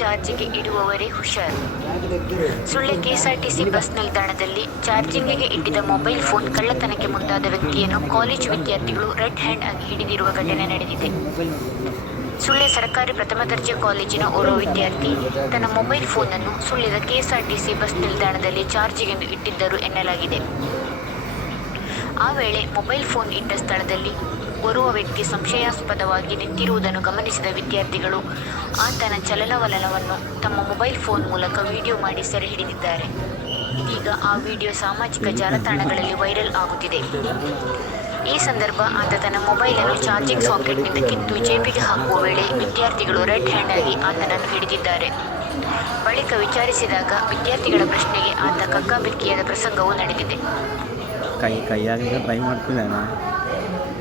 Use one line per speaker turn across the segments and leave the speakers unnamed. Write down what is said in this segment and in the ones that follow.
ಚಾರ್ಜಿಗೆ ಇಡುವವರೇ ಹುಷಾರ್. Sullia KSRTC bus ನಿಲ್ದಾಣದಲ್ಲಿ ಚಾರ್ಜಿಂಗ್ಗೆ ಇಟ್ಟಿದ್ದ ಮೊಬೈಲ್ ಫೋನ್ ಕಳ್ಳತನಕ್ಕೆ ಮುಂದಾದ ವ್ಯಕ್ತಿಯನ್ನು ಕಾಲೇಜು ವಿದ್ಯಾರ್ಥಿಗಳು ರೆಡ್ ಹ್ಯಾಂಡ್ ಆಗಿ ಹಿಡಿದಿರುವ ಘಟನೆ ನಡೆದಿದೆ. ಸುಳ್ಯ ಸರ್ಕಾರಿ ಪ್ರಥಮ ದರ್ಜೆ ಕಾಲೇಜಿನ ಓರ್ವ ವಿದ್ಯಾರ್ಥಿ ತನ್ನ ಮೊಬೈಲ್ ಫೋನನ್ನು ಸುಳ್ಯದ ಕೆಎಸ್ಆರ್ಟಿಸಿ ಬಸ್ ನಿಲ್ದಾಣದಲ್ಲಿ ಚಾರ್ಜಿಗೆಂದು ಇಟ್ಟಿದ್ದರು ಎನ್ನಲಾಗಿದೆ. ಆ ವೇಳೆ ಮೊಬೈಲ್ ಫೋನ್ ಇಟ್ಟ ಸ್ಥಳದಲ್ಲಿ ಓರ್ವ ವ್ಯಕ್ತಿ ಸಂಶಯಾಸ್ಪದವಾಗಿ ನಿಂತಿರುವುದನ್ನು ಗಮನಿಸಿದ ವಿದ್ಯಾರ್ಥಿಗಳು, ಆತನ ಚಲನವಲನವನ್ನು ತಮ್ಮ ಮೊಬೈಲ್ ಫೋನ್ ಮೂಲಕ ವಿಡಿಯೋ ಮಾಡಿ ಸೆರೆ ಹಿಡಿದಿದ್ದಾರೆ. ಇದೀಗ ಆ ವಿಡಿಯೋ ಸಾಮಾಜಿಕ ಜಾಲತಾಣಗಳಲ್ಲಿ ವೈರಲ್ ಆಗುತ್ತಿದೆ. ಈ ಸಂದರ್ಭ ಆತ ತನ್ನ ಮೊಬೈಲನ್ನು ಚಾರ್ಜಿಂಗ್ ಸಾಕೆಟ್ನಿಂದ ಕಿತ್ತು ಜೇಬಿಗೆ ಹಾಕುವ ವೇಳೆ ವಿದ್ಯಾರ್ಥಿಗಳು ರೆಡ್ ಹ್ಯಾಂಡ್ ಆಗಿ ಆತನನ್ನು ಹಿಡಿದಿದ್ದಾರೆ. ಬಳಿಕ ವಿಚಾರಿಸಿದಾಗ ವಿದ್ಯಾರ್ಥಿಗಳ ಪ್ರಶ್ನೆಗೆ ಆತ ಕಕ್ಕಾಬಿಕ್ಕಿಯಾದ ಪ್ರಸಂಗವೂ ನಡೆದಿದೆ.
ಕೈ ಕೈಯಾಗಿ ಟ್ರೈ ಮಾಡ್ತಿದ್ದಾನ?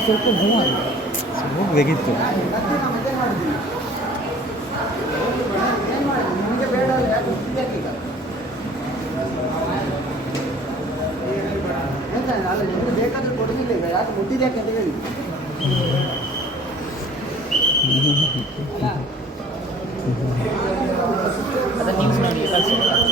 ಸ್ವಲ್ಪ ಮೂವ್ ಆಗಿದೆ
ಹೋಗ್ಬೇಕಿತ್ತು
ಬೇಕಾದ್ರೆ ಕೊಡಲಿಲ್ಲ ಈಗ ಯಾಕೆ ಮುಟ್ಟಿದೆ ಯಾಕೆ ಅಂತ ಹೇಳಿ ಅದನ್ನು ನ್ಯೂಸ್ ನೋಡಿ ಕಳಿಸಿ